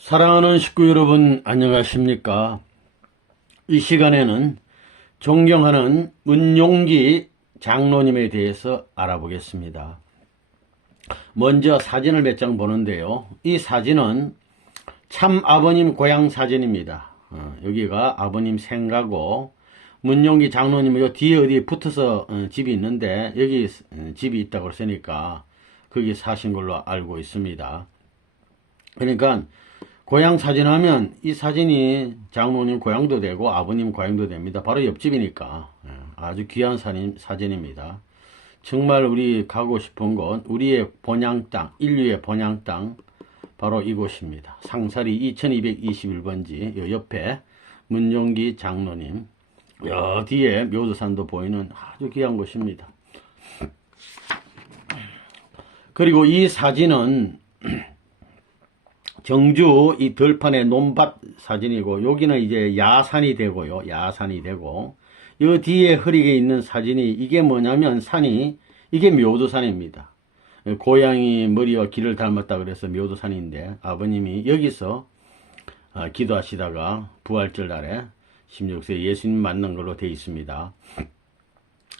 사랑하는 식구 여러분, 안녕하십니까? 이 시간에는 존경하는 문용기 장로님에 대해서 알아보겠습니다. 먼저 사진을 몇 장 보는데요. 이 사진은 참 아버님 고향 사진입니다. 여기가 아버님 생가고, 문용기 장로님 요 뒤에 어디 붙어서 집이 있는데 여기 집이 있다고 했으니까 거기 사신 걸로 알고 있습니다. 그러니까 고향 사진 하면 이 사진이 장모님 고향도 되고 아버님 고향도 됩니다. 바로 옆집이니까 아주 귀한 사진입니다. 정말 우리 가고 싶은 곳, 우리의 본향 땅, 인류의 본향 땅, 바로 이곳입니다. 상사리 2221번지 요 옆에 문용기 장로님, 여 뒤에 묘도산도 보이는 아주 귀한 곳입니다. 그리고 이 사진은 경주 이 들판의 논밭 사진이고, 여기는 이제 야산이 되고요. 야산이 되고, 이 뒤에 흐리게 있는 사진이 이게 뭐냐면 이게 묘도산입니다. 고양이 머리와 길을 닮았다 그래서 묘도산인데, 아버님이 여기서 기도하시다가 부활절 날에 16세 예수님 만난 걸로 되어 있습니다.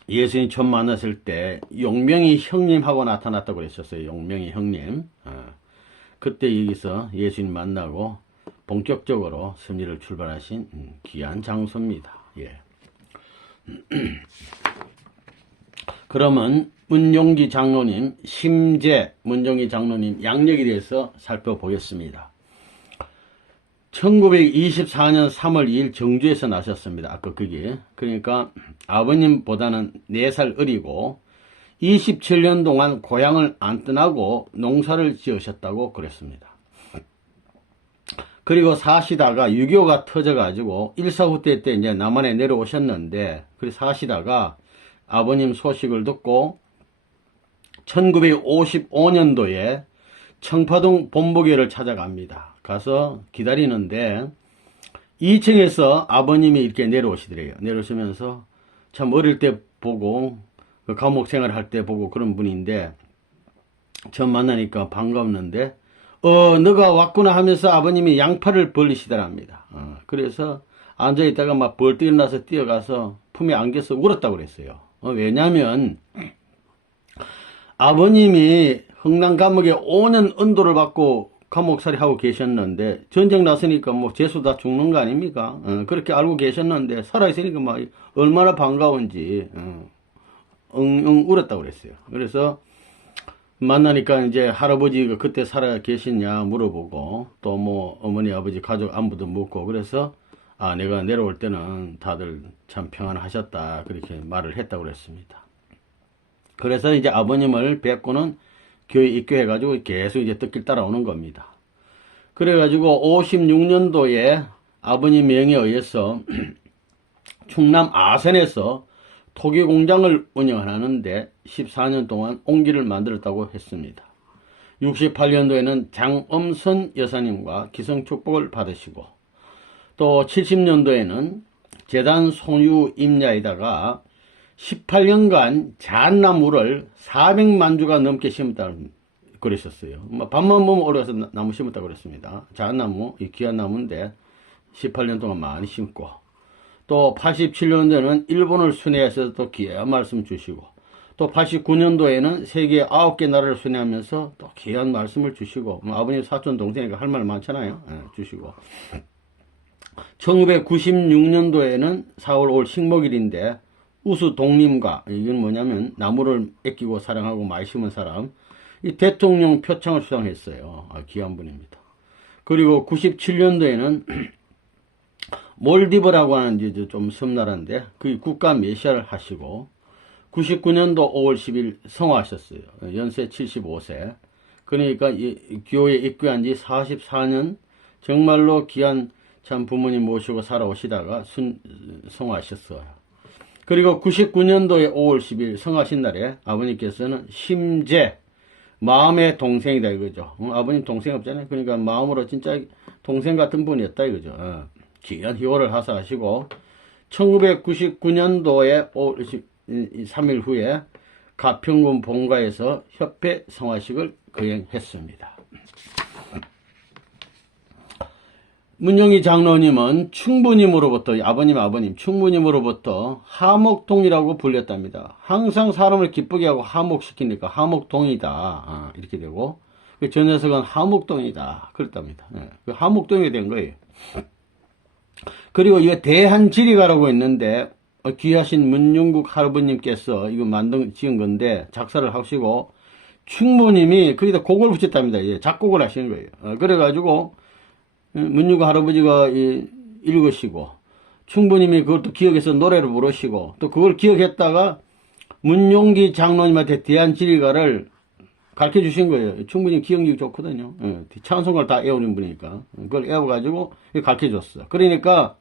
예수님 처음 만났을 때 용명이 형님하고 나타났다고 그랬었어요. 용명이 형님. 그때 여기서 예수님 만나고 본격적으로 승리를 출발하신 귀한 장소입니다. 예. 그러면 문용기 장로님, 심재 문용기 장로님 양력에 대해서 살펴보겠습니다. 1924년 3월 2일 정주에서 나셨습니다. 아까 그게. 그러니까 아버님보다는 4살 어리고 27년 동안 고향을 안 떠나고 농사를 지으셨다고 그랬습니다. 그리고 사시다가 6.25가 터져가지고 1.4후 때 이제 남한에 내려오셨는데, 그래 사시다가 아버님 소식을 듣고 1955년도에 청파동 본보교를 찾아갑니다. 가서 기다리는데 2층에서 아버님이 이렇게 내려오시더래요. 내려오시면서 참 어릴 때 보고 그 감옥 생활할 때 보고 그런 분인데, 처음 만나니까 반갑는데 너가 왔구나 하면서 아버님이 양팔을 벌리시더랍니다. 그래서 앉아있다가 막 벌떡 일어나서 뛰어가서 품에 안겨서 울었다고 그랬어요. 왜냐면 아버님이 흥남 감옥에 5년 은도를 받고 감옥살이 하고 계셨는데, 전쟁 났으니까 뭐 죄수 다 죽는 거 아닙니까? 그렇게 알고 계셨는데 살아있으니까 막 얼마나 반가운지 엉엉 울었다고 그랬어요. 그래서 만나니까 이제 할아버지가 그때 살아 계시냐 물어보고, 또 뭐 어머니 아버지 가족 안부도 묻고, 그래서 내가 내려올 때는 다들 참 평안하셨다 그렇게 말을 했다고 그랬습니다. 그래서 이제 아버님을 뵙고는 교회 입교해가지고 계속 이제 뜻길 따라오는 겁니다. 그래가지고 56년도에 아버님 명에 의해서 충남 아산에서 토기 공장을 운영하는데 14년 동안 옹기를 만들었다고 했습니다. 68년도에는 장엄선 여사님과 기성축복을 받으시고, 또 70년도에는 재단 소유 임야에다가 18년간 잣나무를 400만 주가 넘게 심었다고 그러셨어요. 밤만 보면 올라가서 나무 심었다고 그랬습니다. 잣나무, 이 귀한 나무인데 18년 동안 많이 심고, 또 87년도에는 일본을 순회해서 또 귀한 말씀 주시고, 또 89년도에는 세계 9개 나라를 순회하면서 또 귀한 말씀을 주시고, 아버님 사촌 동생이니까 할 말 많잖아요. 주시고, 1996년도에는 4월 5일 식목일인데 우수 독림가, 이건 뭐냐면 나무를 아끼고 사랑하고 많이 심은 사람, 이 대통령 표창을 수상했어요. 귀한 분입니다. 그리고 97년도에는 몰디브라고 하는 이제 좀 섬나라인데 그 국가 메시아를 하시고, 99년도 5월 10일 성화하셨어요. 연세 75세. 그러니까 이 교회에 입교한 지 44년 정말로 귀한 참 부모님 모시고 살아오시다가 성화하셨어요. 그리고 99년도에 5월 10일 성하신 날에 아버님께서는 심재, 마음의 동생이다 이거죠. 아버님 동생 없잖아요. 그러니까 마음으로 진짜 동생 같은 분이었다 이거죠. 귀한 희호를 하사하시고 1999년도에 5월 3일 후에 가평군 본가에서 협회 성화식을 거행했습니다. 문용기 장로님은 충부님으로부터, 아버님, 충부님으로부터 하목동이라고 불렸답니다. 항상 사람을 기쁘게 하고 하목시키니까 하목동이다. 이렇게 되고, 저 녀석은 하목동이다. 그랬답니다. 그 하목동이 된 거예요. 그리고 이거 대한지리가라고 있는데, 귀하신 문용국 할아버님께서 이거 지은 건데, 작사를 하시고, 충부님이 거기다 곡을 붙였답니다. 작곡을 하시는 거예요. 그래가지고, 문유가 할아버지가 읽으시고 충부님이 그것도 기억해서 노래를 부르시고 또 그걸 기억했다가 문용기 장로님한테 대한지리가를 가르쳐 주신 거예요. 충분히 기억력이 좋거든요. 찬송가를 다 애우는 분이니까 그걸 애워가지고 가르쳐 줬어. 그러니까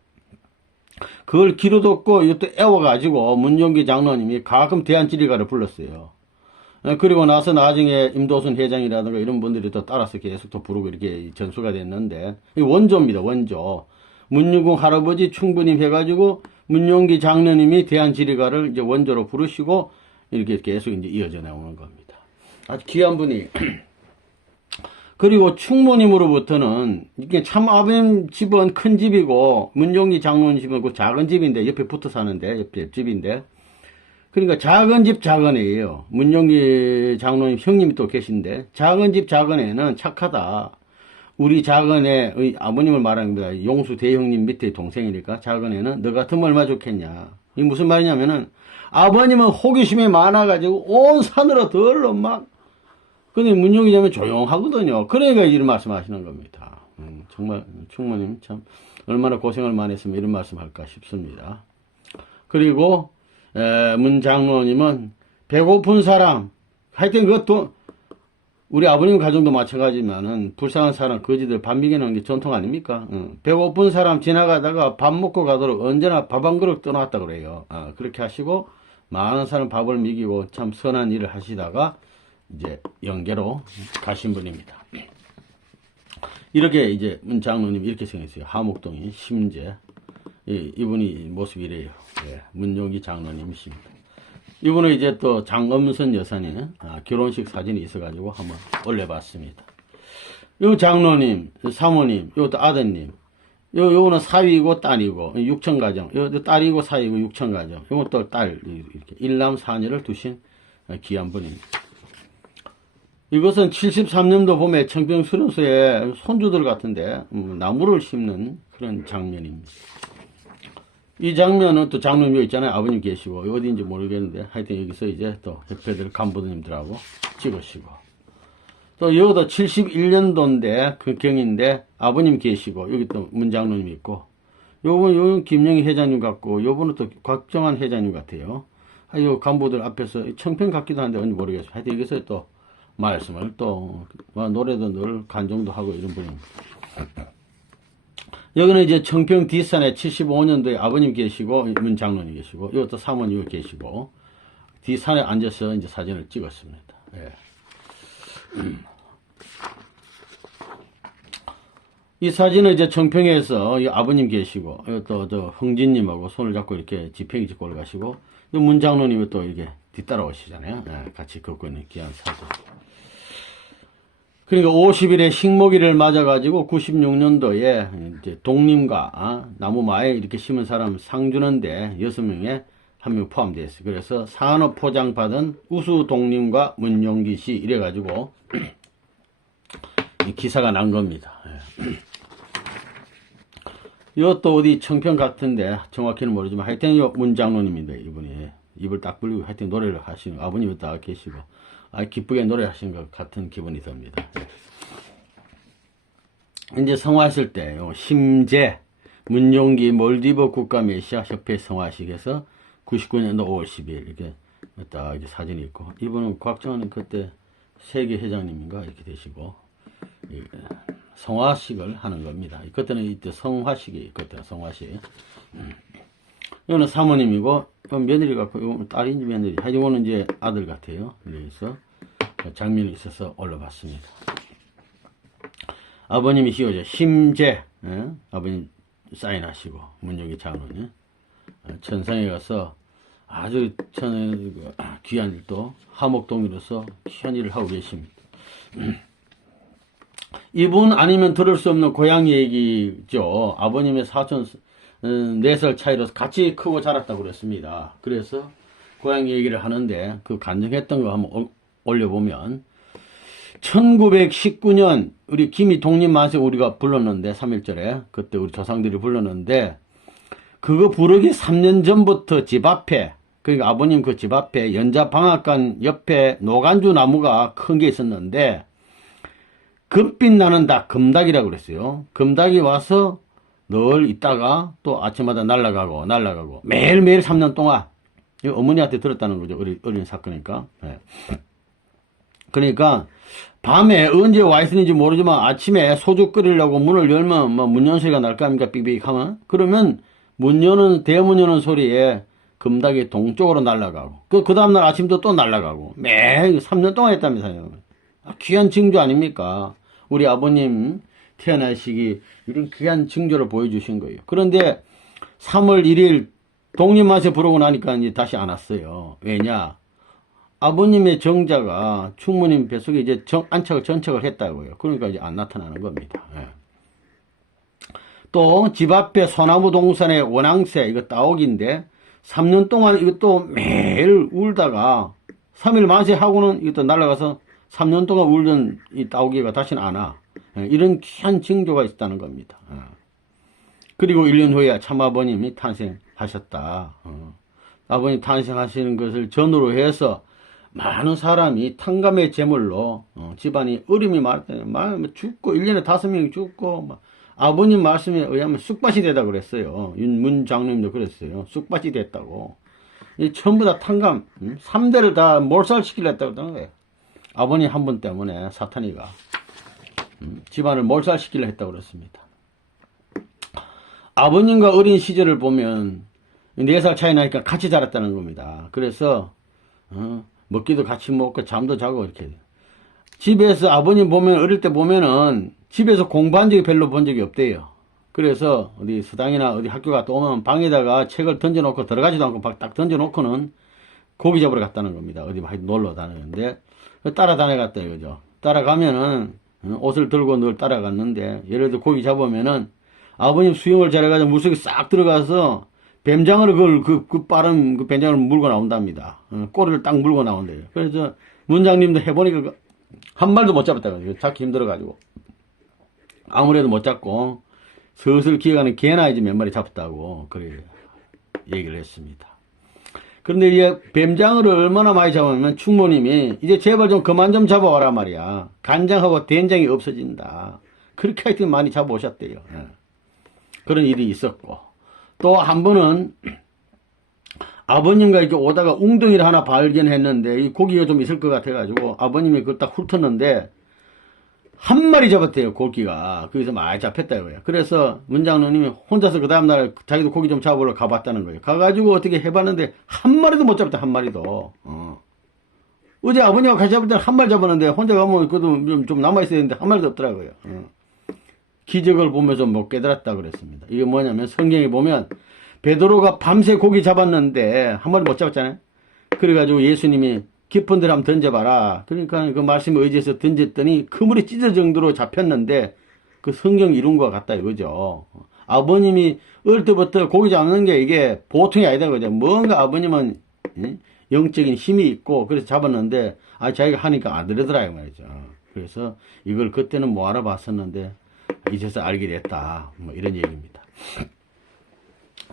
그걸 귀로 듣고 이것도 애워가지고 문용기 장로님이 가끔 대한지리가를 불렀어요. 그리고 나서 나중에 임도순 회장이라든가 이런 분들이 또 따라서 계속 또 부르고 이렇게 전수가 됐는데, 원조입니다, 원조. 문유궁 할아버지 충부님 해가지고, 문용기 장로님이 대한지리가를 이제 원조로 부르시고, 이렇게 계속 이제 이어져 나오는 겁니다. 아주 귀한 분이. 그리고 충무님으로부터는, 이게 참 아버님 집은 큰 집이고, 문용기 장로님 집은 그 작은 집인데, 옆에 붙어 사는데, 옆에 집인데, 그러니까 작은 집 작은 애예요. 문용기 장로님 형님이 또 계신데 작은 집 작은 애는 착하다. 우리 작은 애의 아버님을 말하는 겁니다. 용수 대형님 밑에 동생이니까 작은 애는 너 같으면 얼마 좋겠냐. 이게 무슨 말이냐면은 아버님은 호기심이 많아가지고 온 산으로 들러 막. 근데 문용기 장로님 조용하거든요. 그러니까 이런 말씀하시는 겁니다. 정말 충모님 참 얼마나 고생을 많이 했으면 이런 말씀할까 싶습니다. 그리고 문 장로님은 배고픈 사람, 하여튼 그것도 우리 아버님 가정도 마찬가지지만은 불쌍한 사람, 거지들 밥 먹이는 게 전통 아닙니까? 배고픈 사람 지나가다가 밥 먹고 가도록 언제나 밥 한 그릇 떠났다 그래요. 그렇게 하시고 많은 사람 밥을 먹이고 참 선한 일을 하시다가 이제 영계로 가신 분입니다. 이렇게 이제 문 장로님 이렇게 생겼어요. 하목동이 심재. 이분이 모습이 이래요. 문용기 장로님이십니다. 이분은 이제 또 장엄선 여사님 결혼식 사진이 있어가지고 한번 올려봤습니다. 요 장로님, 사모님, 요것도 아드님, 요거는 사위고 딸이고 육천가정, 요 딸이고 사위고 육천가정, 요건 또 딸 이렇게 일남 사녀를 두신 귀한 분입니다. 이것은 73년도 봄에 청평 수련소에 손주들 같은데 나무를 심는 그런 장면입니다. 이 장면은 또 장로님 여기 있잖아요. 아버님 계시고 어디인지 모르겠는데 하여튼 여기서 이제 또 협회들 간부님들하고 찍으시고 또 여기도 71년도인데 그 경인데 아버님 계시고 여기 또 문 장로님 있고 요건 김영희 회장님 같고 요번은 또 곽정환 회장님 같아요. 요 간부들 앞에서 청평 같기도 한데 어딘지 모르겠어요. 하여튼 여기서 또 말씀을 또 노래도 늘 간정도 하고 이런 분입니다. 여기는 이제 청평 뒷산에 75년도에 아버님 계시고 문 장로님 계시고 이것도 사모님 계시고 뒷산에 앉아서 이제 사진을 찍었습니다. 이 사진은 이제 청평에서 아버님 계시고 또 저 흥진님하고 손을 잡고 이렇게 지팽이 짚고 올라가시고 문 장로님이 또 이렇게 뒤따라오시잖아요. 같이 걷고 있는 귀한 사진. 그러니까 50일에 식목일을 맞아가지고 96년도에 이제 독림과 나무마에 이렇게 심은 사람 상 주는데 6명에 한 명 포함되어 있어요. 그래서 산업포장 받은 우수 독림과 문용기 씨 이래가지고 기사가 난 겁니다. 이것도 어디 청평 같은데 정확히는 모르지만 하여튼 문 장로님인데 이분이 입을 딱 벌리고 하여튼 노래를 하시는 아버님이 딱 계시고 기쁘게 노래하시는 것 같은 기분이 듭니다. 이제 성화하실 때 심재 문용기 몰디브 국가메시아 협회 성화식에서 99년도 5월 10일 이렇게 딱 이렇게 사진이 있고 이분은 곽정환은 그때 세계 회장님인가 이렇게 되시고 성화식을 하는 겁니다. 그때는 이때 성화식이 있거든요. 성화식. 이거는 사모님이고 며느리 같고 이건 딸인지 며느리 하여튼 이거는 이제 아들 같아요. 그래서 장면이 있어서 올려봤습니다. 아버님이시죠. 심재 아버님 사인하시고 문용기 장로님 천상에 가서 아주 귀한 일도 하목동으로서 귀한 일을 하고 계십니다. 이분 아니면 들을 수 없는 고향 얘기죠. 아버님의 사촌 4살 차이로 같이 크고 자랐다고 그랬습니다. 그래서 고향 얘기를 하는데 그 간증했던 거 한번 올려보면 1919년 우리 김이 독립만세 우리가 불렀는데 3.1절에 그때 우리 조상들이 불렀는데 그거 부르기 3년 전부터 집 앞에 그러니까 아버님 그 집 앞에 연자방앗간 옆에 노간주 나무가 큰 게 있었는데 금빛 나는 닭 금닭이라고 그랬어요. 금닭이 와서 늘 있다가 또 아침마다 날아가고 매일매일 3년 동안 어머니한테 들었다는 거죠. 어린 사건이니까. 네. 그러니까 밤에 언제 와 있었는지 모르지만 아침에 소주 끓이려고 문을 열면 뭐 문 연 소리가 날 거 아닙니까? 삑삑 하면. 그러면 대문 여는 소리에 금닭이 동쪽으로 날아가고 그 다음날 아침도 또 날아가고 매일 3년 동안 했다면서요. 귀한 징조 아닙니까? 우리 아버님 태어나시기 이런 귀한 징조를 보여주신 거예요. 그런데 3월 1일 독립만세 부르고 나니까 이제 다시 안 왔어요. 왜냐? 아버님의 정자가 충무님 뱃속에 이제 전척을 했다고요. 그러니까 이제 안 나타나는 겁니다. 예. 또 집 앞에 소나무 동산의 원앙새 이거 따옥인데 3년 동안 이것도 매일 울다가 3일 만세하고는 이것도 날아가서 3년 동안 울던 이 따오기가 다시는 안 와. 예. 이런 귀한 징조가 있다는 겁니다. 예. 그리고 1년 후에 참아버님이 탄생하셨다. 아버님 탄생하시는 것을 전후로 해서 많은 사람이 탕감의 제물로 집안이 어림이 많았다니 죽고 1년에 5명이 죽고 아버님 말씀에 의하면 쑥밭이 되다 그랬어요. 윤문 장로님도 그랬어요. 쑥밭이 됐다고. 이 전부 다 탕감 3대를 다 몰살시키려 했다고 하는 거예요. 아버님 한 분 때문에 사탄이가 집안을 몰살시키려 했다고 그랬습니다. 아버님과 어린 시절을 보면 4살 차이 나니까 같이 자랐다는 겁니다. 그래서 먹기도 같이 먹고 잠도 자고 이렇게 집에서 아버님 보면 어릴 때 보면은 집에서 공부한 적이 별로 본 적이 없대요. 그래서 어디 수당이나 어디 학교 갔다 오면 방에다가 책을 던져놓고 들어가지도 않고 딱 던져놓고는 고기 잡으러 갔다는 겁니다. 어디 놀러 다니는데 따라다녀갔다 이거죠. 따라가면은 옷을 들고 늘 따라갔는데 예를 들어 고기 잡으면은 아버님 수영을 잘해가지고 물속에 싹 들어가서 뱀장어를 그 빠른 그 뱀장어를 물고 나온답니다. 꼬리를 딱 물고 나온대요. 그래서 문장님도 해보니까 한 마리도 못 잡았다고. 잡기 힘들어가지고. 아무래도 못 잡고 슬슬 기어가는 개나 이제 몇 마리 잡았다고 그래 얘기를 했습니다. 그런데 이제 뱀장어를 얼마나 많이 잡으면 충모님이 이제 제발 좀 그만 좀 잡아와라 말이야. 간장하고 된장이 없어진다. 그렇게 하여튼 많이 잡아오셨대요. 그런 일이 있었고. 또 한 번은 아버님과 이렇게 오다가 웅덩이를 하나 발견했는데 이 고기가 좀 있을 것 같아가지고 아버님이 그걸 딱 훑었는데 한 마리 잡았대요. 고기가. 거기서 많이 잡혔다 이거예요. 그래서 문장로님이 혼자서 그 다음날 자기도 고기 좀 잡으러 가봤다는 거예요. 가가지고 어떻게 해봤는데 한 마리도 못 잡았다. 한 마리도. 어제 아버님하고 같이 잡을 때는 한 마리 잡았는데 혼자 가면 그래도 좀 남아있어야 되는데 한 마리도 없더라고요. 기적을 보면서 못 깨달았다 그랬습니다. 이게 뭐냐면 성경에 보면 베드로가 밤새 고기 잡았는데 한 마리 못 잡았잖아요. 그래가지고 예수님이 깊은 데를 한번 던져봐라. 그러니까 그 말씀에 의지해서 던졌더니 그물이 찢어질 정도로 잡혔는데 그 성경 이룬 것 같다 이거죠. 아버님이 어릴 때부터 고기 잡는 게 이게 보통이 아니다 그죠. 뭔가 아버님은 영적인 힘이 있고 그래서 잡았는데 자기가 하니까 안 되더라 이 말이죠. 그래서 이걸 그때는 못 알아봤었는데 이제서 알게 됐다. 뭐 이런 얘기입니다.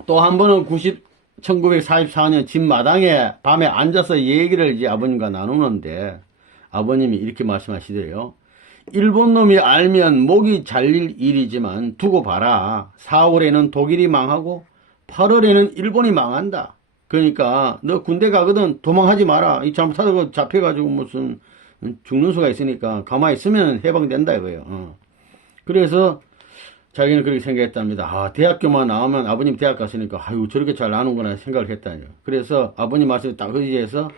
또 한 번은 1944년 집 마당에 밤에 앉아서 얘기를 이제 아버님과 나누는데 아버님이 이렇게 말씀하시더래요. 일본 놈이 알면 목이 잘릴 일이지만 두고 봐라. 4월에는 독일이 망하고 8월에는 일본이 망한다. 그러니까 너 군대 가거든 도망하지 마라. 이 잘못하다가 잡혀가지고 무슨 죽는 수가 있으니까 가만히 있으면 해방된다 이거예요. 그래서 자기는 그렇게 생각했답니다. 대학교만 나오면 아버님 대학 갔으니까 아유 저렇게 잘 나누구나 생각을 했다니요. 그래서 아버님 말씀에 딱 의지해서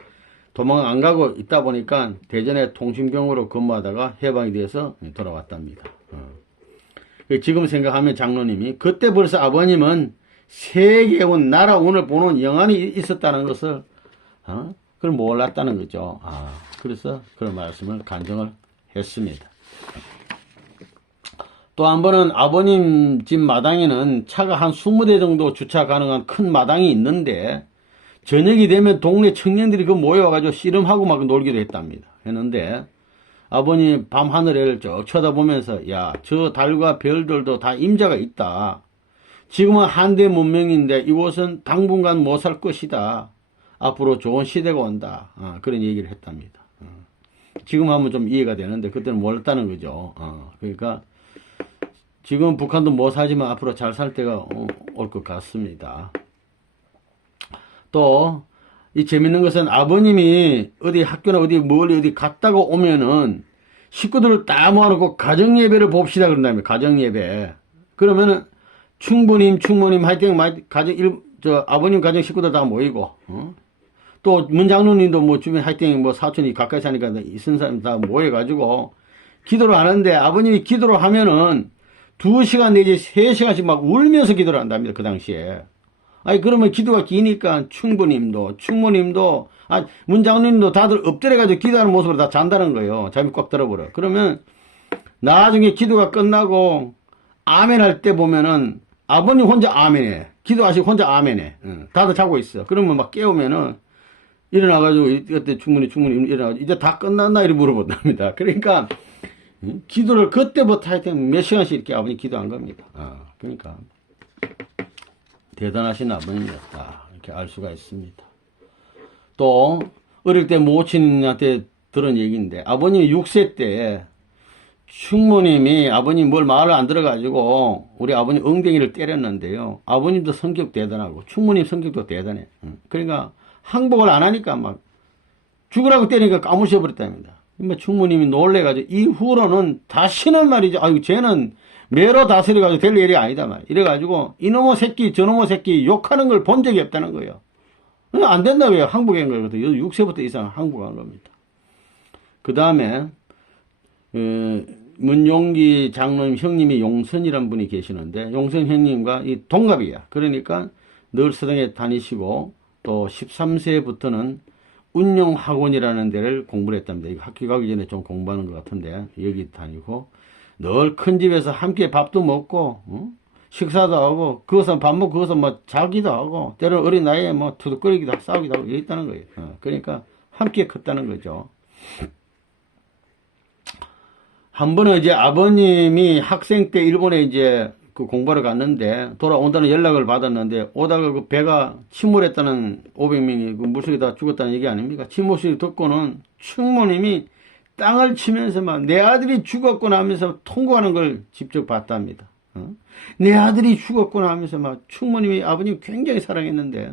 도망 안 가고 있다 보니까 대전에 통신병으로 근무하다가 해방이 돼서 돌아왔답니다. 지금 생각하면 장로님이 그때 벌써 아버님은 세계에 온 나라 오늘 보는 영안이 있었다는 것을 그걸 몰랐다는 거죠. 그래서 그런 말씀을 간증을 했습니다. 또 한 번은 아버님 집 마당에는 차가 한 20대 정도 주차 가능한 큰 마당이 있는데 저녁이 되면 동네 청년들이 그 모여가지고 씨름하고 막 놀기도 했는데 아버님 밤 하늘을 쭉 쳐다보면서 야, 저 달과 별들도 다 임자가 있다. 지금은 한대 문명인데 이곳은 당분간 못 살 것이다. 앞으로 좋은 시대가 온다. 그런 얘기를 했답니다. 지금 하면 좀 이해가 되는데 그때는 몰랐다는 거죠. 그러니까 지금 북한도 못 살지만 앞으로 잘 살 때가 올 것 같습니다. 또 이 재밌는 것은 아버님이 어디 학교나 어디 멀리 어디 갔다가 오면은 식구들을 다 모아놓고 가정예배를 봅시다 그런다며. 가정예배. 그러면은 충부님 하여튼 아버님 가정 식구들 다 모이고 또 문장로님도 뭐 주변 하여튼 뭐 사촌이 가까이 사니까 있은 사람 다 모여가지고 기도를 하는데 아버님이 기도를 하면은 2시간 내지 3시간씩 막 울면서 기도를 한답니다. 그 당시에. 아니 그러면 기도가 기니까 충부님도 문장로님도 다들 엎드려가지고 기도하는 모습으로 다 잔다는 거예요. 잠이 꽉 들어버려. 그러면 나중에 기도가 끝나고 아멘 할 때 보면은 아버님 혼자 아멘해. 기도하시고 혼자 아멘해. 다들 자고 있어. 그러면 막 깨우면은 일어나가지고 그때 충분히 일어나가지고 이제 다 끝났나 이렇게 물어본답니다. 그러니까 기도를 그때부터 하여튼 몇 시간씩 이렇게 아버님 기도한 겁니다. 그러니까 대단하신 아버님이었다 이렇게 알 수가 있습니다. 또 어릴 때 모친한테 들은 얘기인데 아버님이 6세 때 충모님이 아버님 뭘 말을 안 들어가지고 우리 아버님 엉덩이를 때렸는데요. 아버님도 성격 대단하고 충모님 성격도 대단해. 그러니까 항복을 안 하니까 막 죽으라고 때리니까 까무셔버렸답니다. 충모님이 놀래가지고 이후로는 다시는 말이죠. 아이고 쟤는 매로 다스려가지고 될 일이 아니다 말. 이래가지고 이놈의 새끼 저놈의 새끼 욕하는 걸 본 적이 없다는 거예요. 안 된다고요. 항복한 거예요. 6세부터 이상 항복한 겁니다. 그 다음에 문용기 장로님 형님이 용선이란 분이 계시는데 용선 형님과 이 동갑이야. 그러니까 늘 서당에 다니시고 또 13세부터는 운영학원이라는 데를 공부를 했답니다. 학교 가기 전에 좀 공부하는 것 같은데 여기 다니고 늘 큰 집에서 함께 밥도 먹고 식사도 하고 그것은 밥 먹고 그것은 뭐 자기도 하고 때로는 어린 나이에 뭐 투둑거리기도 하고 싸우기도 하고 이랬다는 거예요. 그러니까 함께 컸다는 거죠. 한 번은 이제 아버님이 학생 때 일본에 이제 그 공부하러 갔는데 돌아온다는 연락을 받았는데 오다가 그 배가 침몰했다는 500명이 그 물속에 다 죽었다는 얘기 아닙니까? 침몰 소리 듣고는 충모님이 땅을 치면서 막 내 아들이 죽었구나 하면서 통곡하는 걸 직접 봤답니다. 내 아들이 죽었구나 하면서 막 충모님이 아버님 굉장히 사랑했는데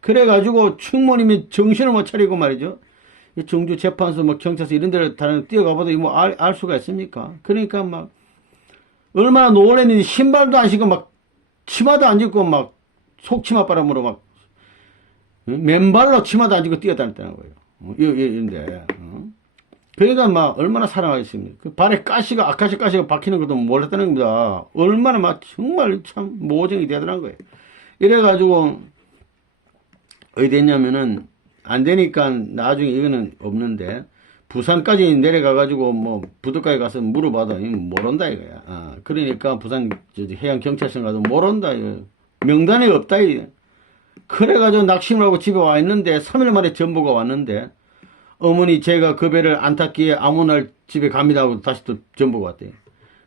그래가지고 충모님이 정신을 못 차리고 말이죠. 정주 재판소 뭐 경찰서 이런 데를 뛰어가봐도 뭐 알 수가 있습니까? 그러니까 막 얼마나 놀랐는지 신발도 안 신고 막 치마도 안 신고 막 속치마 바람으로 막 맨발로 치마도 안 신고 뛰어다녔다는 거예요. 이런데 그러니까 막 얼마나 사랑하겠습니까? 그 발에 가시가 아카시 가시가 박히는 것도 몰랐다는 겁니다. 얼마나 막 정말 참 모정이 대단한 거예요. 이래가지고 어디 됐냐면은 안 되니까 나중에 이거는 없는데 부산까지 내려가가지고 뭐 부두까지 가서 물어봐도 모른다 이거야. 그러니까 부산 해양경찰서 가서 모른다 이거. 명단에 없다 이거. 그래가지고 낙심을 하고 집에 와 있는데 3일 만에 전보가 왔는데 어머니 제가 그 배를 안 탔기에 아무 날 집에 갑니다 하고 다시 또 전보가 왔대요.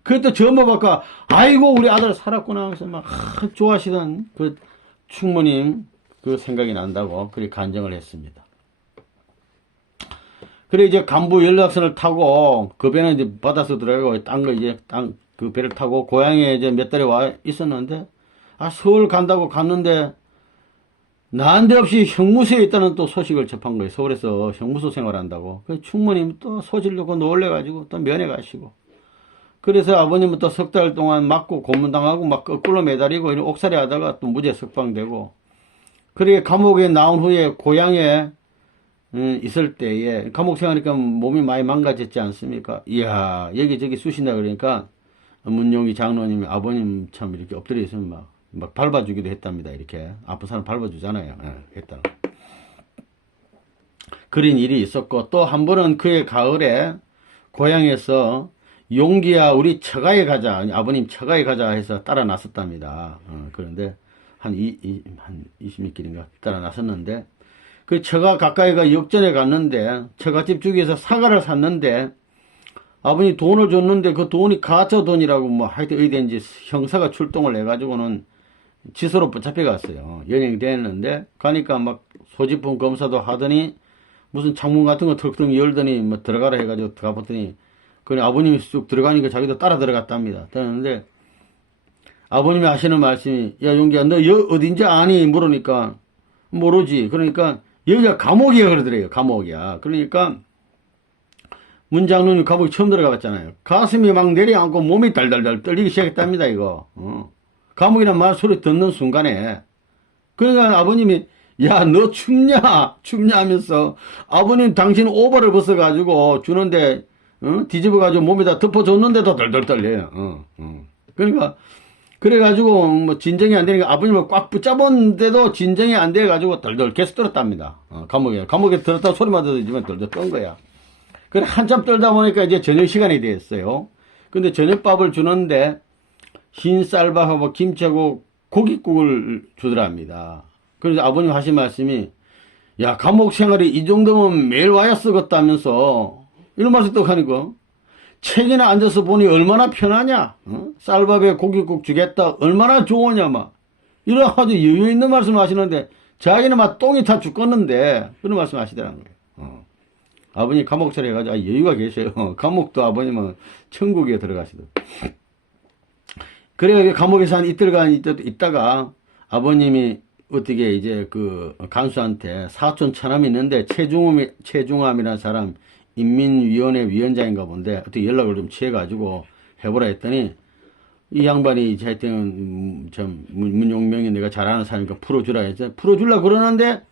그또 전보 받고 아이고 우리 아들 살았구나 하면서 막 좋아하시던 그 충모님 그 생각이 난다고 그렇게 간증을 했습니다. 그래 이제 간부 연락선을 타고 그 배는 이제 바다서 들어가고 딴 거 이제 그 배를 타고 고향에 이제 몇 달에 와 있었는데 서울 간다고 갔는데 난데없이 형무소에 있다는 또 소식을 접한 거예요. 서울에서 형무소 생활한다고. 그 충모님 또 소질 듣고 놀래가지고 또 면회 가시고. 그래서 아버님은 또 6달 동안 맞고 고문당하고 막 거꾸로 매달리고 이런 옥살이 하다가 또 무죄 석방되고. 그렇게 감옥에 나온 후에 고향에 있을 때에 감옥 생활하니까 몸이 많이 망가졌지 않습니까? 이야 여기저기 쑤신다 그러니까 문용기 장로님이 아버님 참 이렇게 엎드려 있으면 막 밟아주기도 했답니다. 이렇게 아픈 사람 밟아주잖아요. 했다. 그런 일이 있었고 또 한 번은 그해 가을에 고향에서 용기야, 우리 처가에 가자. 아버님 처가에 가자 해서 따라 나섰답니다. 그런데 한 20몇 길인가 따라 나섰는데, 그 처가 가까이가 역전에 갔는데, 처갓집 주기에서 사과를 샀는데, 아버님 돈을 줬는데 그 돈이 가짜 돈이라고 뭐 하여튼 어디든지 형사가 출동을 해가지고는 지소로 붙잡혀 갔어요. 연행이 됐는데, 가니까 막 소지품 검사도 하더니, 무슨 창문 같은 거 털렁 열더니 뭐 들어가라 해가지고 들어가 봤더니, 그 아버님이 쑥 들어가니까 자기도 따라 들어갔답니다. 그러는데 아버님이 하시는 말씀이, 야 용기야 너 어딘지 아니? 물으니까 모르지. 그러니까 여기가 감옥이야 그러더래요. 감옥이야. 그러니까 문장로님 감옥에 처음 들어가 봤잖아요. 가슴이 막 내려앉고 몸이 달달달 떨리기 시작했답니다. 이거 감옥이란 말 소리 듣는 순간에. 그러니까 아버님이, 야 너 춥냐 춥냐 하면서, 아버님 당신 오버를 벗어가지고 주는데 뒤집어가지고 몸에다 덮어줬는데도 덜덜 떨려요. 그러니까, 그래가지고, 뭐, 진정이 안 되니까 아버님을 꽉 붙잡았는데도 진정이 안 돼가지고 덜덜 계속 떨었답니다. 감옥에 들었다 소리만 들으면 덜덜 떤 거야. 그래, 한참 떨다 보니까 이제 저녁 시간이 됐어요. 근데 저녁밥을 주는데, 흰 쌀밥하고 김치하고 고깃국을 주더랍니다. 그래서 아버님 하신 말씀이, 야, 감옥 생활이 이 정도면 매일 와야 쓰겠다면서, 이런 말씀 또 하니까, 책이나 앉아서 보니 얼마나 편하냐? 쌀밥에 고깃국 주겠다. 얼마나 좋으냐, 막. 이런 아주 여유 있는 말씀 하시는데, 자기는 막 똥이 다 죽겠는데, 그런 말씀 하시더라는 거예요. 아버님 감옥살이 해가지고, 여유가 계셔요. 감옥도 아버님은 천국에 들어가시더라고요. 그래가지고 감옥에서 한 이틀간 있다가, 아버님이 어떻게 이제 그 간수한테 사촌 처남이 있는데, 최중암이라는 사람, 인민위원회 위원장인가 본데 어떻게 연락을 좀 취해가지고 해보라 했더니, 이 양반이 하여튼 참 문용명이 내가 잘 아는 사람이니까 풀어주라 해서 풀어주려 그러는데,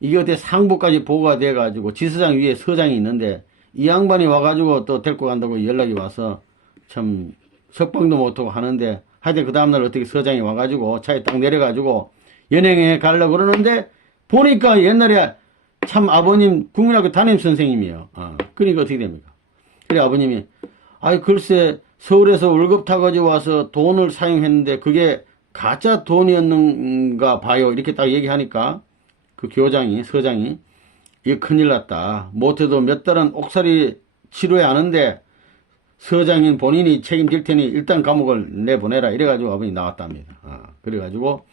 이게 어떻게 상부까지 보고가 돼가지고 지서장 위에 서장이 있는데, 이 양반이 와가지고 또 데리고 간다고 연락이 와서 참 석방도 못하고 하는데, 하여튼 그 다음날 어떻게 서장이 와가지고 차에 딱 내려가지고 연행에 가려고 그러는데, 보니까 옛날에 참 아버님 국민학교 담임 선생님이에요. 그러니까 어떻게 됩니까? 그래 아버님이, 아이 글쎄 서울에서 월급 타가지고 와서 돈을 사용했는데 그게 가짜 돈이었는가 봐요. 이렇게 딱 얘기하니까 그 교장이, 서장이, 이거 큰일 났다. 못해도 몇 달은 옥살이 치료해야 하는데 서장인 본인이 책임질 테니 일단 감옥을 내보내라. 이래가지고 아버님이 나왔답니다. 그래가지고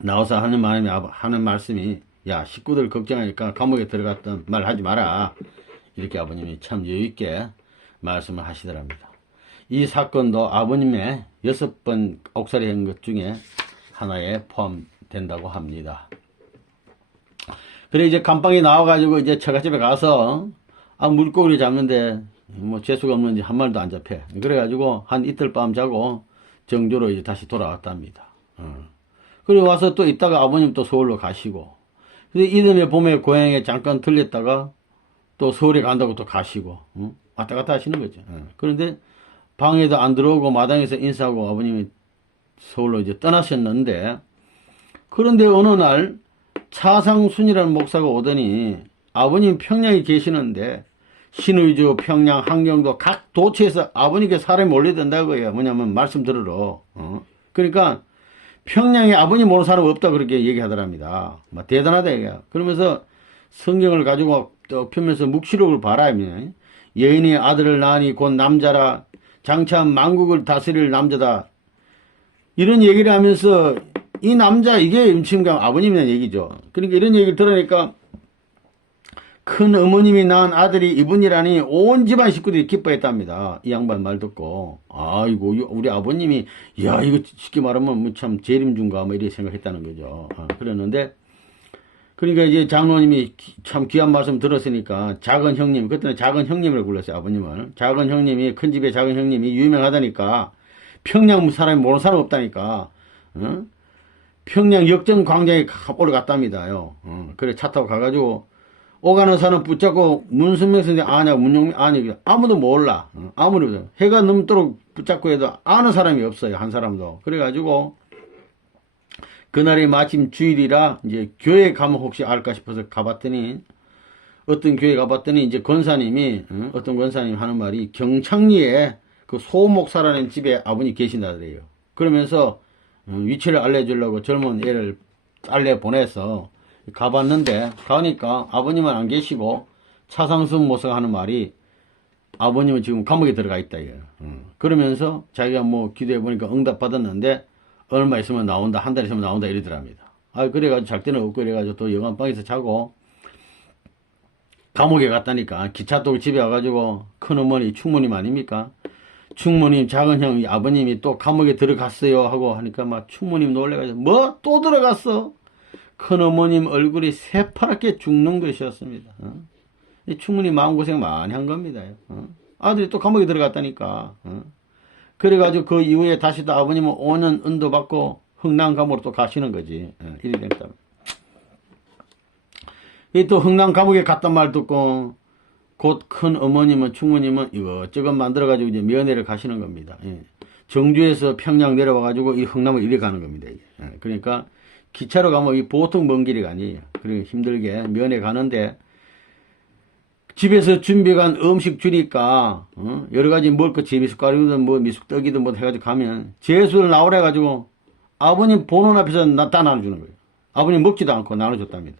나와서 하는 말씀이, 야, 식구들 걱정하니까 감옥에 들어갔던 말 하지 마라. 이렇게 아버님이 참 여유있게 말씀을 하시더랍니다. 이 사건도 아버님의 6번 옥살이 한 것 중에 하나에 포함된다고 합니다. 그래, 이제 감방에 나와가지고 이제 처갓집에 가서, 물고기 잡는데, 뭐, 재수가 없는지 한 마리도 안 잡혀. 그래가지고 한 이틀 밤 자고 정조로 이제 다시 돌아왔답니다. 그리고 와서 또 있다가 아버님 또 서울로 가시고, 이듬해 봄에 고향에 잠깐 들렸다가 또 서울에 간다고 또 가시고, 왔다 갔다 하시는 거죠. 그런데 방에도 안 들어오고 마당에서 인사하고 아버님이 서울로 이제 떠나셨는데, 그런데 어느 날 차상순이라는 목사가 오더니 아버님 평양에 계시는데, 신의주, 평양, 한경도 각 도처에서 아버님께 사람이 몰려든다고요. 뭐냐면 말씀 들으러. 그러니까 평양에 아버님 모르는 사람 없다 그렇게 얘기하더랍니다. 막 대단하다 이게. 그러면서 성경을 가지고 또 펴면서 묵시록을 바라면, 여인이 아들을 낳으니 곧 남자라, 장차 만국을 다스릴 남자다, 이런 얘기를 하면서, 이 남자 이게 임침강 아버님이라는 얘기죠. 그러니까 이런 얘기를 들으니까 큰 어머님이 낳은 아들이 이분이라니 온 집안 식구들이 기뻐했답니다. 이 양반 말 듣고, 아이고 우리 아버님이, 야 이거 쉽게 말하면 뭐 참 재림준가 뭐 이렇게 생각했다는 거죠. 그랬는데, 그러니까 이제 장로님이 참 귀한 말씀 들었으니까 작은 형님, 그때는 작은 형님을 불렀어요. 아버님을 작은 형님이, 큰 집의 작은 형님이 유명하다니까, 평양 사람이 모르는 사람 없다니까, 평양 역전 광장에 올라갔답니다요. 그래 차 타고 가가지고 오가는 사람 붙잡고, 문선명 선생 아냐, 문용민 아니, 아무도 몰라. 아무도. 해가 넘도록 붙잡고 해도 아는 사람이 없어요. 한 사람도. 그래가지고 그날이 마침 주일이라 이제 교회 가면 혹시 알까 싶어서 가봤더니, 어떤 교회 가봤더니 이제 권사님이 어떤 권사님 하는 말이 경창리에 그 소목사라는 집에 아버님 계신다더래요. 그러면서 위치를 알려주려고 젊은 애를 딸내 보내서 가봤는데 가니까 아버님은 안 계시고 차상승 모사가 하는 말이 아버님은 지금 감옥에 들어가 있다 이거예요. 그러면서 자기가 뭐 기도해 보니까 응답 받았는데 얼마 있으면 나온다, 한 달 있으면 나온다 이러더랍니다. 아 그래가지고 잘 때는 없고 이래가지고 또 영안방에서 자고 감옥에 갔다니까 기차 타고 집에 와가지고 큰어머니 충무님 아닙니까? 충무님 작은 형 아버님이 또 감옥에 들어갔어요 하고 하니까 막 충무님 놀래가지고 뭐 또 들어갔어? 큰어머님 얼굴이 새파랗게 죽는 것이었습니다. 이 충무님 마음고생 많이 한 겁니다. 아들이 또 감옥에 들어갔다니까. 그래가지고 그 이후에 다시 또 아버님은 5년 은도 받고 흥남 감옥으로 또 가시는 거지. 이리 됩니다. 이 또 흥남 감옥에 갔단 말 듣고 곧 큰 어머님은 충무님은 이것저것 만들어가지고 이제 면회를 가시는 겁니다. 정주에서 평양 내려와가지고 이 흥남을 이래 가는 겁니다. 그러니까 기차로 가면 이 보통 먼 길이 아니에요. 그리고 힘들게 면회 가는데 집에서 준비한 음식 주니까 여러 가지 먹을 거 재미숟가락이든 뭐 미숫떡이든 뭐 해가지고 가면 제수를 나오라 해가지고 아버님 보는 앞에서 다 나눠주는 거예요. 아버님 먹지도 않고 나눠줬답니다.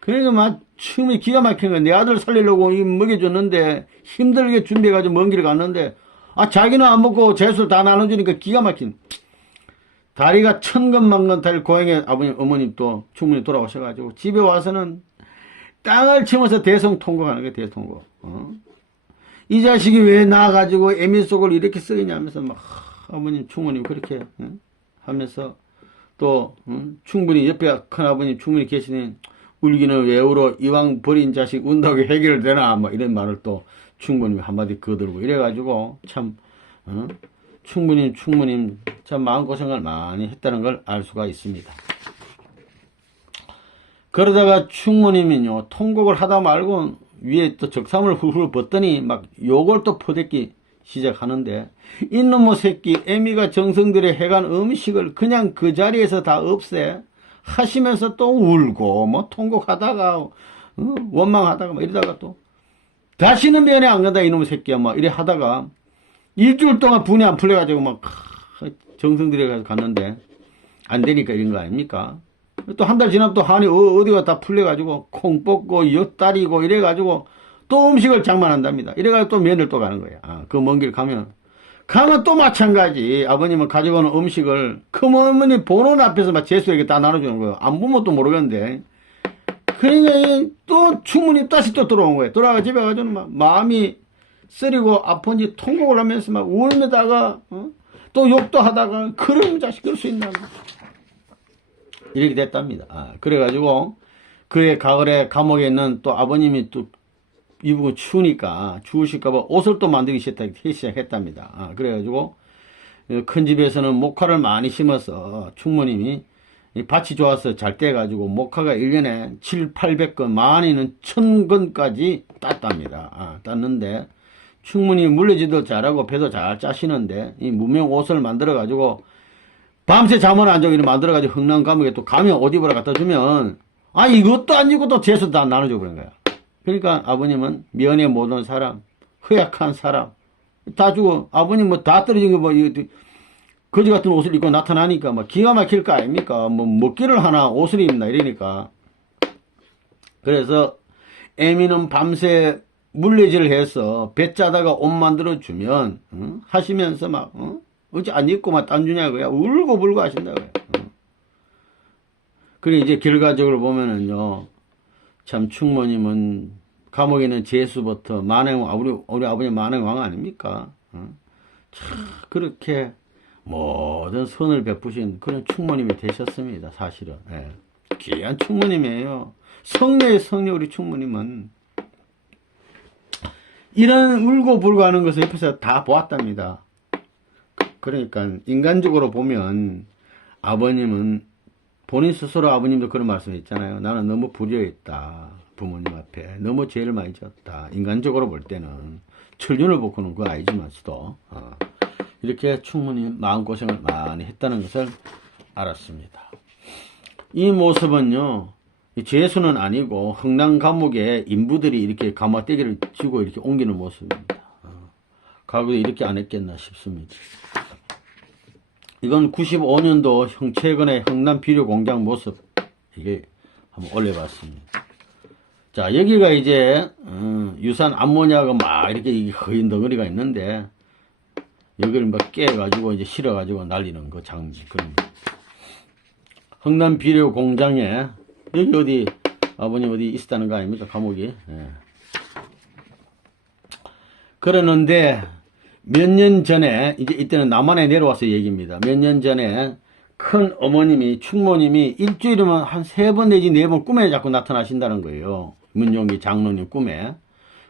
그러니까 막 춤이 기가 막히는 거야. 내 아들 살리려고 먹여줬는데 힘들게 준비해가지고 먼 길을 갔는데 자기는 안 먹고 제수를 다 나눠주니까 기가 막힌. 다리가 천근만근 달 고향에 아버님 어머님 또 충분히 돌아오셔가지고 집에 와서는 땅을 치면서 대성통곡하는 거예요. 대성통곡. 이 자식이 왜 나가지고 애미 속을 이렇게 썩이냐면서 막 아버님 충분히 그렇게 하면서 또 충분히 옆에 큰아버님 충분히 계시니 울기는 왜 울어 이왕 버린 자식 운다고 해결되나 뭐 이런 말을 또 충분히 한마디 거들고 이래가지고 참 충분히 참 마음고생을 많이 했다는 걸 알 수가 있습니다. 그러다가 충무님이요 통곡을 하다 말고 위에 또 적삼을 훌훌 벗더니 막 욕을 또 퍼댔기 시작하는데 이놈의 새끼 애미가 정성들여 해간 음식을 그냥 그 자리에서 다 없애 하시면서 또 울고 뭐 통곡하다가 원망하다가 뭐 이러다가 또 다시는 면회 안 간다 이놈의 새끼야 막 이래 하다가 일주일 동안 분이 안 풀려가지고 막 정성 들여가지고 갔는데 안 되니까 이런 거 아닙니까? 또 한 달 지나면 또 한이 어디가 다 풀려가지고 콩 뽑고 엿다리고 이래가지고 또 음식을 장만한답니다. 이래가지고 또 면을 또 가는 거야. 그 먼 길 가면 또 마찬가지. 아버님은 가져가는 음식을 큰어머니 보는 앞에서 막 제수에게 다 나눠주는 거예요. 안 보면 또 모르겠는데. 그러니까 또 충분히 다시 또 들어온 거예요. 돌아가 집에 가서는 막 마음이 쓰리고 아픈지 통곡을 하면서 막 울면다가 또 욕도 하다가 그런 자식 그럴 수 있나 이렇게 됐답니다. 그래가지고 그해 가을에 감옥에 있는 또 아버님이 또 이부가 추우니까 추우실까봐 옷을 또 만들기 시작했답니다. 그래가지고 큰 집에서는 목화를 많이 심어서 충무님이 밭이 좋아서 잘 떼가지고 목화가 1년에 700~800건 많이는 1000건까지 땄답니다. 땄는데 충분히 물레질도 잘하고 배도 잘 짜시는데 이 무명 옷을 만들어가지고 밤새 잠을 안 자고 만들어가지고 흥남 감옥에 또 가면 옷 입으러 갖다 주면 이것도 안 주고 또 재수 다 나눠줘 버린 거야. 그러니까 아버님은 면회 못 온 사람, 허약한 사람 다 주고 아버님 뭐 다 떨어진 거 뭐 거지 같은 옷을 입고 나타나니까 뭐 기가 막힐 거 아닙니까? 뭐 먹기를 하나 옷을 입나 이러니까. 그래서 애미는 밤새 물레질을 해서 배 짜다가 옷 만들어 주면 하시면서 막 어찌 안 입고 막 딴 주냐고요. 울고불고 하신다고요. 그래 이제 결과적으로 보면은요. 참 충모님은 감옥에 있는 제수부터 만행왕 우리 아버님 만행왕 아닙니까? 참 그렇게 모든 선을 베푸신 그런 충모님이 되셨습니다. 사실은 귀한 충모님이에요. 성녀의 성녀 우리 충모님은 이런 울고불고 하는 것을 옆에서 다 보았답니다. 그러니까 인간적으로 보면 아버님은 본인 스스로 아버님도 그런 말씀 했잖아요. 나는 너무 불효했다. 부모님 앞에 너무 죄를 많이 졌다. 인간적으로 볼 때는 철륜을 벗고는 그건 아니지만서도 이렇게 충분히 마음고생을 많이 했다는 것을 알았습니다. 이 모습은요 이 죄수는 아니고 흥남 감옥에 인부들이 이렇게 가마떼기를 쥐고 이렇게 옮기는 모습입니다. 과거에 이렇게 안 했겠나 싶습니다. 이건 95년도 최근의 흥남 비료 공장 모습, 이게 한번 올려봤습니다. 자, 여기가 이제 유산 암모니아가 막 이렇게 허인 덩어리가 있는데 여기를 막 깨가지고 이제 실어가지고 날리는 그 장면. 그런 흥남 비료 공장에 여기 어디 아버님 어디 있었다는 거 아닙니까? 감옥이. 예. 그러는데 몇 년 전에 이제 이때는 남한에 내려와서 얘기입니다. 몇 년 전에 큰 어머님이 충모님이 일주일이면 한 3번 내지 4번 꿈에 자꾸 나타나신다는 거예요. 문용기 장로님 꿈에.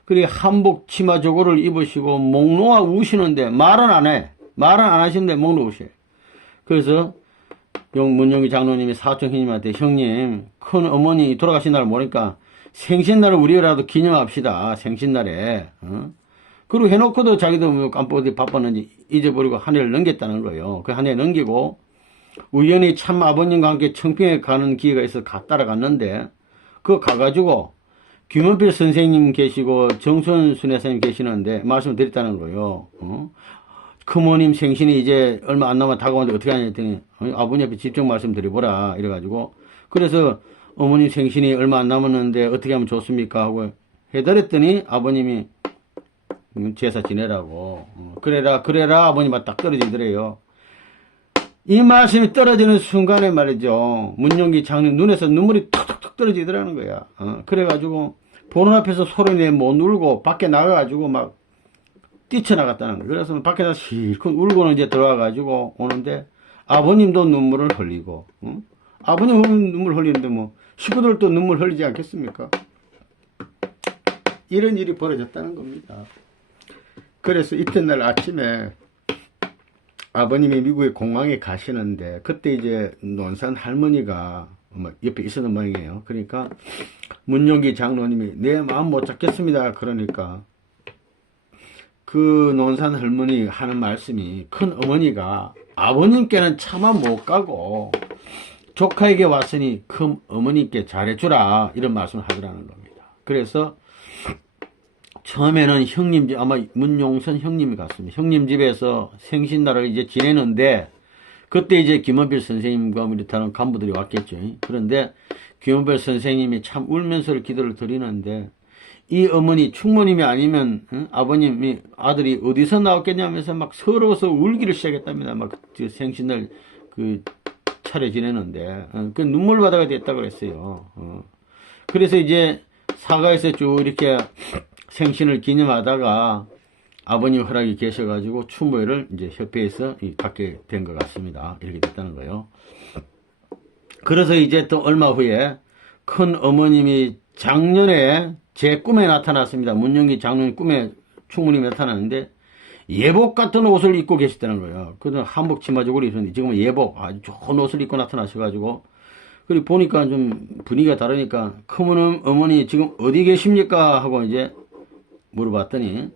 그리고 한복 치마 저고를 입으시고 목 놓아 우시는데 말은 안 해. 말은 안 하시는데 목 놓으셔. 그래서 문용기 장로님이 사촌 형님한테 형님 큰 어머니 돌아가신 날 모르니까 생신날을 우리라도 기념합시다. 생신날에. 그리고 해놓고도 자기도 뭐 깜빡이 바빴는지 잊어버리고 한 해를 넘겼다는 거예요. 그 한 해 넘기고 우연히 참 아버님과 함께 청평에 가는 기회가 있어서 따라갔는데 그거 가가지고 김원필 선생님 계시고 정선 순회사님 계시는데 말씀을 드렸다는 거예요. 큰모님 생신이 이제 얼마 안 남아 다가오는데 어떻게 하냐 했더니 아버님 앞에 직접 말씀드려보라 이래가지고 그래서 어머님 생신이 얼마 안 남았는데 어떻게 하면 좋습니까 하고 해드렸더니 아버님이 제사 지내라고 그래라 아버님한테 딱 떨어지더래요. 이 말씀이 떨어지는 순간에 말이죠. 문용기 장님 눈에서 눈물이 툭툭툭 떨어지더라는 거야. 그래가지고 보는 앞에서 소리내 못 울고 밖에 나가가지고 막 뛰쳐나갔다는 거야. 그래서 밖에 나서 실컷 울고는 이제 들어와가지고 오는데 아버님도 눈물을 흘리고 아버님 눈물 흘리는데 뭐 식구들도 눈물 흘리지 않겠습니까? 이런 일이 벌어졌다는 겁니다. 그래서 이튿날 아침에 아버님이 미국에 공항에 가시는데 그때 이제 논산 할머니가 옆에 있었던 모양이에요. 그러니까 문용기 장로님이 내 마음 못 잡겠습니다. 그러니까 그 논산 할머니 하는 말씀이 큰 어머니가 아버님께는 차마 못 가고 조카에게 왔으니 큰 어머님께 잘해주라 이런 말씀을 하더라는 겁니다. 그래서 처음에는 형님 집, 아마 문용선 형님이 갔습니다. 형님 집에서 생신날을 이제 지내는데, 그때 이제 김원필 선생님과 우리 다른 간부들이 왔겠죠. 그런데 김원필 선생님이 참 울면서 기도를 드리는데, 이 어머니, 충모님이 아니면, 아버님이, 아들이 어디서 나왔겠냐면서 막 서러워서 울기를 시작했답니다. 막 생신날 차례 지내는데, 그 눈물 바다가 됐다고 그랬어요. 그래서 이제 사가에서 쭉 이렇게 생신을 기념하다가 아버님 허락이 계셔가지고 추모회를 이제 협회에서 갖게 된 것 같습니다. 이렇게 됐다는 거예요. 그래서 이제 또 얼마 후에 큰 어머님이 작년에 제 꿈에 나타났습니다. 문용기 장로님 꿈에 충분히 나타났는데 예복 같은 옷을 입고 계시다는 거예요. 그래서 한복 치마저고를 입었는데 지금은 예복 아주 좋은 옷을 입고 나타나셔가지고 그리고 보니까 좀 분위기가 다르니까 큰 어머니 지금 어디 계십니까 하고 이제 물어봤더니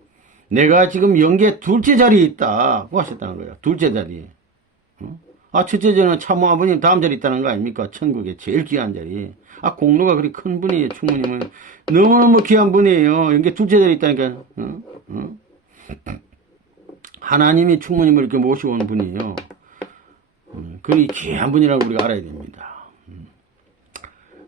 내가 지금 영계 둘째 자리에 있다고 하셨다는 거예요. 둘째 자리. 첫째 자리는 참모 아버님 다음 자리 있다는 거 아닙니까? 천국에 제일 귀한 자리. 공로가 그리 큰 분이에요. 충모님은 너무너무 귀한 분이에요. 영계 둘째 자리에 있다니까. 하나님이 충모님을 이렇게 모시고 온 분이에요. 그리 귀한 분이라고 우리가 알아야 됩니다.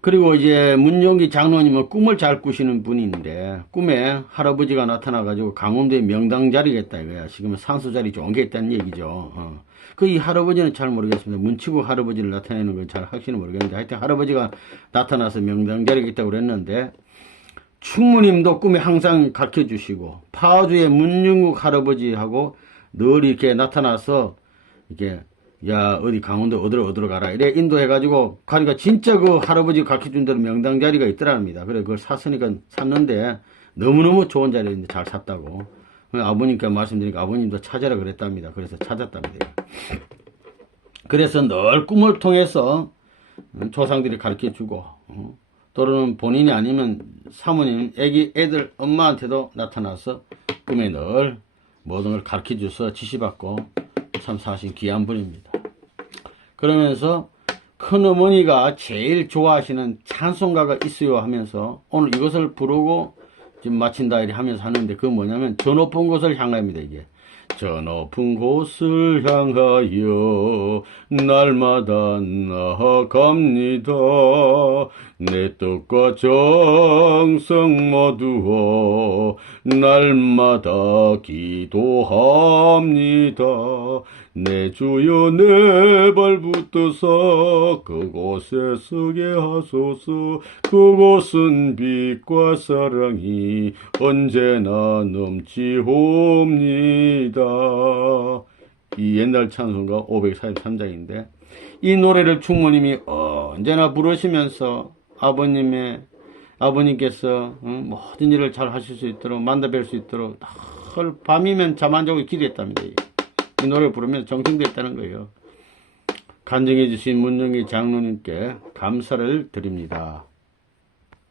그리고 이제 문용기 장로님은 꿈을 잘 꾸시는 분인데 꿈에 할아버지가 나타나가지고 강원도에 명당 자리겠다 이거야. 지금은 산소 자리 좋은 게 있다는 얘기죠. 이 할아버지는 잘 모르겠습니다. 문치구 할아버지를 나타내는 걸 잘 하시는 모르겠는데 하여튼 할아버지가 나타나서 명당 자리겠다고 그랬는데 충무님도 꿈에 항상 가르쳐 주시고 파주의 문영국 할아버지하고 늘 이렇게 나타나서 이렇게 야 어디 강원도 어디로 가라 이래 인도해가지고 가니까 진짜 그 할아버지 가르쳐준 대로 명당 자리가 있더랍니다. 그래 그걸 샀는데 너무너무 좋은 자리인데 잘 샀다고 아버님께 말씀드리니까 아버님도 찾아라 그랬답니다. 그래서 찾았답니다. 그래서 늘 꿈을 통해서 조상들이 가르쳐주고 또는 본인이 아니면 사모님 애들 엄마한테도 나타나서 꿈에 늘 모든 걸 가르쳐줘서 지시받고 참 사실 귀한 분입니다. 그러면서 큰어머니가 제일 좋아하시는 찬송가가 있어요 하면서 오늘 이것을 부르고 지금 마친다 이렇게 하면서 하는데 그건 뭐냐면 저 높은 곳을 향하입니다. 이게 저 높은 곳을 향하여 날마다 나아갑니다. 내 뜻과 정성 모두어 날마다 기도합니다. 내 주여 내 발붙어서 그곳에 서게 하소서. 그곳은 빛과 사랑이 언제나 넘치옵니다. 이 옛날 찬송가 543장인데 이 노래를 충모님이 언제나 부르시면서 아버님께서 모든 일을 잘 하실 수 있도록 만나뵐 수 있도록 늘 밤이면 잠 안 자고 기도했답니다. 이 노래를 부르면서 정성됐다는 거예요. 간증해 주신 문영기 장로님께 감사를 드립니다.